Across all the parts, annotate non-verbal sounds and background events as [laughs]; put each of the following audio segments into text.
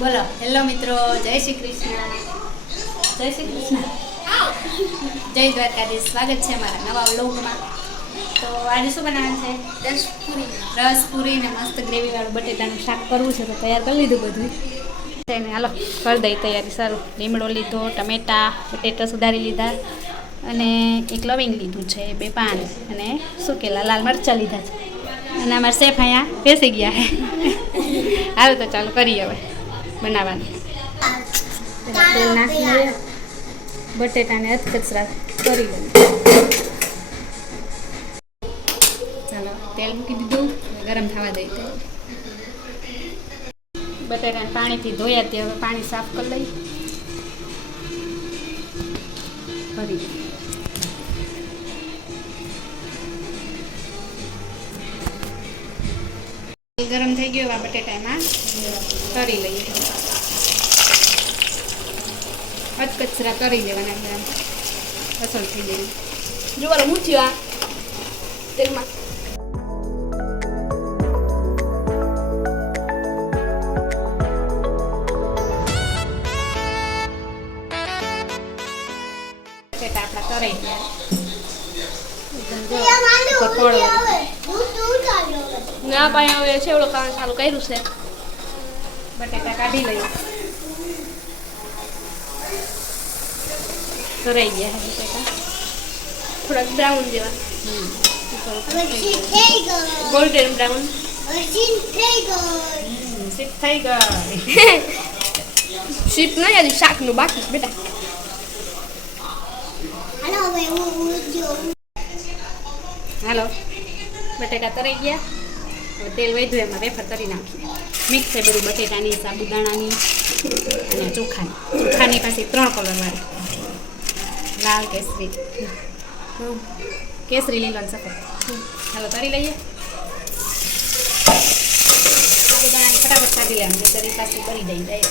બોલો, હેલો મિત્રો, જય શ્રી કૃષ્ણ. જય શ્રી કૃષ્ણ. જય દ્વારકાધીશ. સ્વાગત છે અમારા નવા વ્લોગમાં. તો આજે શું બનાવવાનું છે? રસપુરી પૂરી ને મસ્ત ગ્રેવીવાળું બટેટાનું શાક કરવું છે, તો તૈયાર કરી લીધું બધું. હાલો કરી દઈ તૈયારી સારું. લીમડો લીધો, ટમેટા, બટેટા સુધારી લીધા. અને એક લવિંગ લીધું છે, બે પાન અને સુકેલા લાલ મરચાં લીધા છે. અને અમારા શેફ અહીંયા બેસી ગયા છે. તો ચાલો કરીએ હવે. બનાવવાનું. તેલ નાખી લઈએ બટેટાને અધકચરા કરી લઉં ચાલો તેલ મૂકી દીધું. ગરમ થવા દઈ બટેટાને પાણીથી ધોયા તે હવે પાણી સાફ કરી લઈ ભરી ગરમ થઈ ગયું હવે આ બટેટામાં તરી લઈએ અધકચરા તરી લેવાના એટલે આમ અસર થઈ જાય જોવાનું મૂઠ્યું આ તેલમાં બટેટા આપણા તરાઈ ગયા ના ભાઈ હવે છેવડો ખાવાનું ચાલુ કર્યું છે. બટેટા કાઢી લઈએ. તરાઈ ગયા બટેટા. થોડાક બ્રાઉન જેવા. ગોલ્ડન બ્રાઉન શિફ્ટ થઈ ગઈ. [laughs] શિફ્ટ નહીં હજી શાકનું બાકી બેટા. હાલો બટેકા તરાઈ ગયા. તેલ વધ્યું એમાં વેફર કરી નાખીએ. મિક્સ છે બધું બટેટાની સાબુદાણાની અને ચોખાની. ચોખાની પાસે ત્રણ કલરવાળી લાલ કેસરી. કેસરી લીલો અને સફેદ. હાલો તરી લઈએ. સાબુદાણાની ફટાફટ કાઢી લેવાનું તરી પાસે કરી દઈ જાય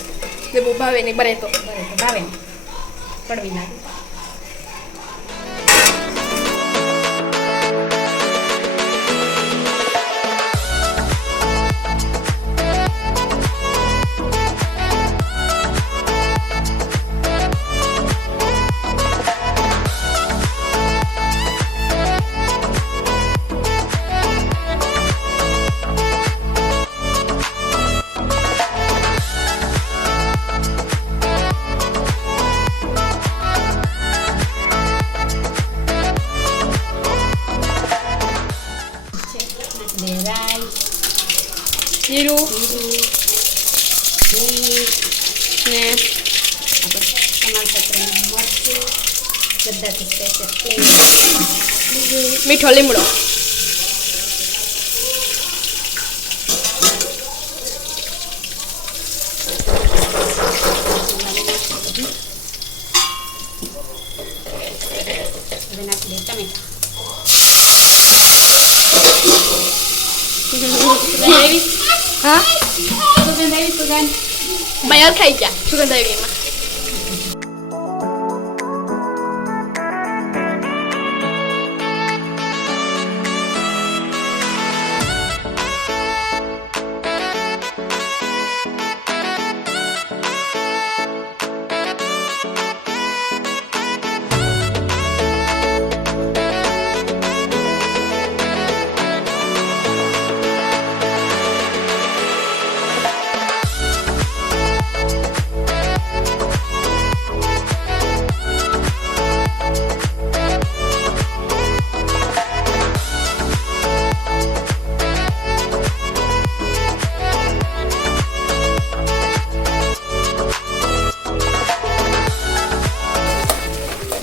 બહુ ભાવે નહીં બને તો. બરે તો ભાવે નહીં. કડવી લાગે. બધાથી સ્પેશિયલ પ્લેન મીઠો લીમડો હવે નાખી દઈએ ટમેટા એવી હા સુગંધ આવી સુગંધ બયાર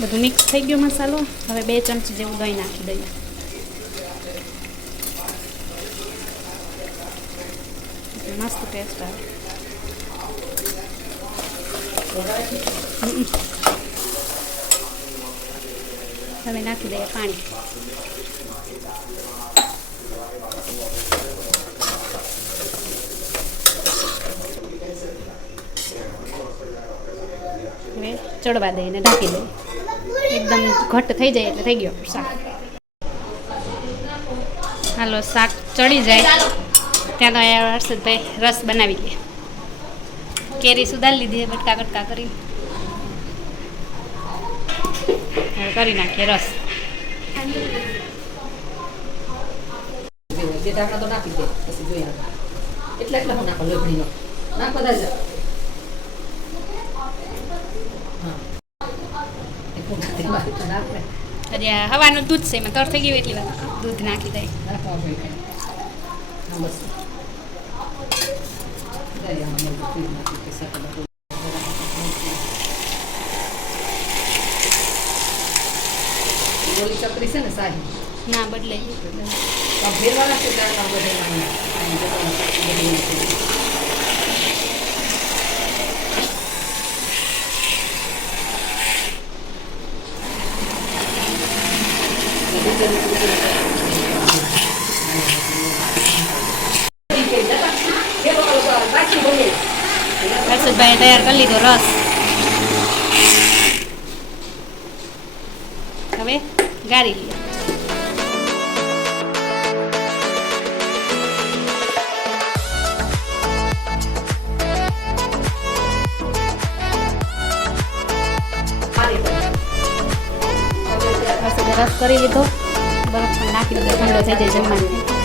બધું મિક્સ થઈ ગયો મસાલો. હવે બે ચમચી જેવું દહીં નાખી દઈએ. મસ્ત ટેસ્ટ આવે. હવે નાખી દઈએ પાણી. ચડવા દઈએ ને ઢાંકી દઈએ. એકદમ ઘટ્ટ થઈ જાય એટલે થઈ ગયો શાક. હાલો, શાક ચડી જાય. ત્યાં તો અહીંયા હર્ષદભાઈ રસ બનાવી દે. કેરી સુધારી લીધી, બટકા બટકા કરી કરી નાખીએ રસ. બે ટાંકા તો નાખો લોખંડીનો નાખો, દાદા હા એક મોટા તેમાં નાખે હજી હવાનું દૂધ છે, એમાં તર થઈ ગયું એટલી દૂધ નાખી દઈ ચકરી છે ને સારી ના બદલે આ ભેરવાના છે ત્યાં આ બધા આમ- આમ જવાનું બધું નાખી. હર્ષદભાઈએ તૈયાર કરી લીધો રસ હવે ગાળી લઈએ હર્ષદે રસ કરી લીધો બરફ પણ નાખી દીધો ઠંડો થઈ જાય જમવાનું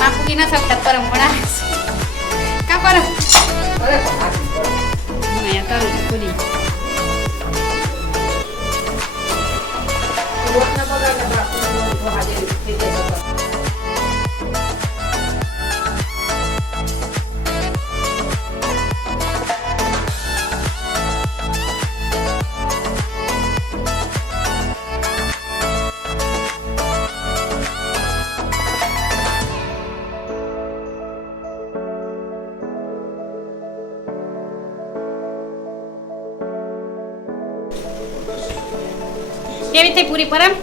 પૂરી પૂરી ન વણાવે છે કા છું પૂરી કેવી થઈ પૂરી પરમ?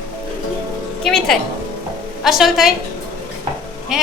કેવી થઈ? અસલ થઈ? હે?